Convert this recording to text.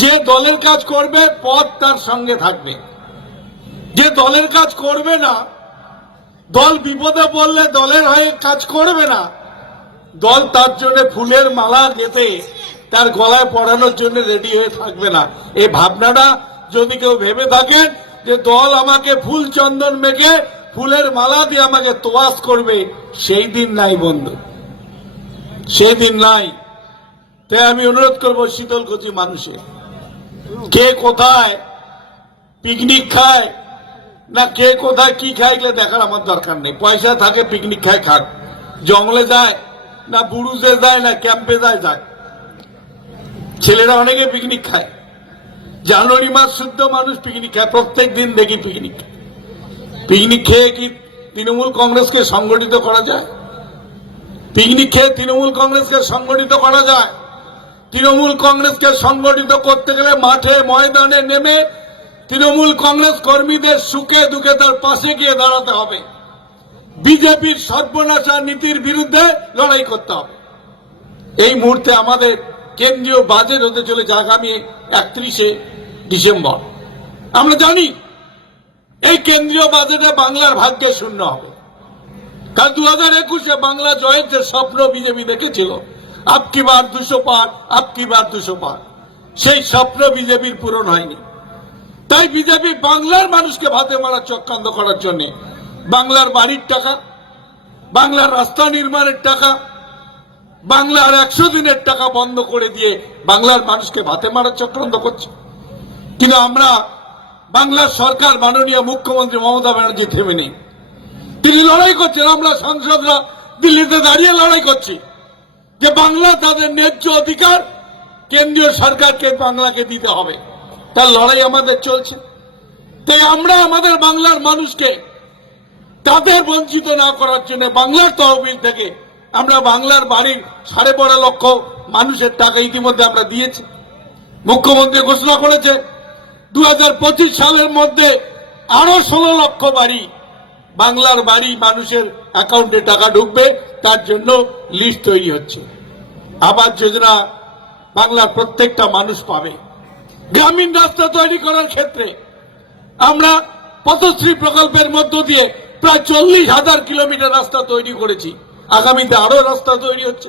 যে দলের কাজ করবে পদ তার সঙ্গে থাকবে, যে দলের কাজ করবে না, দল বিপদে পড়লে দলের হয়ে কাজ করবে না, দল তার জন্য ফুলের মালা গেঁথে তার গলায় পরানোর জন্য রেডি হয়ে থাকবে না। এই ভাবনাটা যদি কেউ ভেবে থাকেন যে দল আমাকে ফুল চন্দন মেখে ফুলের মালা দিয়ে আমাকে তোয়াজ করবে, সেই দিন নাই বন্ধু, সেই দিন নাই। তাই আমি অনুরোধ করবো শীতলকুচি মানুষের, কে কোথায় পিকনিক খায় না কে কোথায় কি খায় এগুলো দেখার আমার দরকার নেই। পয়সা থাকে পিকনিক খায় খাক, জঙ্গলে যায় না বুরুজে যায় না ক্যাম্পে যায় যাক। ছেলেরা অনেকে পিকনিক খায়, জানুয়ারি মাস শুদ্ধ মানুষ পিকনিক খায়, প্রত্যেক দিন দেখি পিকনিক। পিকনিক খেয়ে কি তৃণমূল কংগ্রেসকে সংগঠিত করা যায়? পিকনিক খেয়ে তৃণমূল কংগ্রেসকে সংগঠিত করা যায়? তৃণমূল কংগ্রেসকে সংগঠিত করতে গেলে মাঠে ময়দানে নেমে তৃণমূল কংগ্রেস কর্মীদের সুখে দুঃখে তার পাশে গিয়ে দাঁড়াতে হবে। বিজেপির সর্বনাশা নীতির বিরুদ্ধে লড়াই করতে হবে। এই মুহূর্তে আমাদের কেন্দ্রীয় বাজেট হতে চলেছে আগামী 31শে ডিসেম্বর। আমরা জানি এই কেন্দ্রীয় বাজেটে বাংলার ভাগ্য শূন্য হবে, কারণ 2021-এ বাংলা জয়ের যে স্বপ্ন বিজেপি দেখেছিল, আপকি বার 200 পার, আপকি বার 200 পার, সেই স্বপ্ন বিজেপির পূরণ হয়নি। তাই বিজেপি বাংলার মানুষকে ভাতে মারা চক্রান্ত করার জন্য বাংলার বাড়ির টাকা, বাংলার রাস্তা নির্মাণের টাকা, বাংলার 100 দিনের টাকা বন্ধ করে দিয়ে বাংলার মানুষকে ভাতে মারার চক্রান্ত করছে। কিন্তু আমরা বাংলার সরকার মাননীয় মুখ্যমন্ত্রী মমতা ব্যানার্জি থেমে নেই, তিনি লড়াই করছেন। আমরা সাংসদরা দিল্লিতে দাঁড়িয়ে লড়াই করছি যে বাংলা তাদের ন্যায্য অধিকার কেন্দ্রীয় সরকারকে বাংলাকে দিতে হবে, তার লড়াই আমাদের চলছে। তাই আমরা আমাদের বাংলার মানুষকে তাদের বঞ্চিত না করার জন্য বাংলার তহবিল থেকে আমরা বাংলার বাড়ির 12.5 লক্ষ মানুষের টাকা ইতিমধ্যে আমরা দিয়েছি। মুখ্যমন্ত্রী ঘোষণা করেছে 2025 সালের মধ্যে আরো 16 লক্ষ বাড়ি, বাংলার বাড়ি মানুষের অ্যাকাউন্টে টাকা ঢুকবে, তার জন্য লিস্ট তৈরি হচ্ছে। আবাস যোজনা বাংলার প্রত্যেকটা মানুষ পাবে। গ্রামীণ রাস্তা তৈরি করার ক্ষেত্রে আমরা পথশ্রী প্রকল্পের মধ্য দিয়ে প্রায় 40,000 কিলোমিটার রাস্তা তৈরি করেছি, আগামীতে আরো রাস্তা তৈরি হচ্ছে।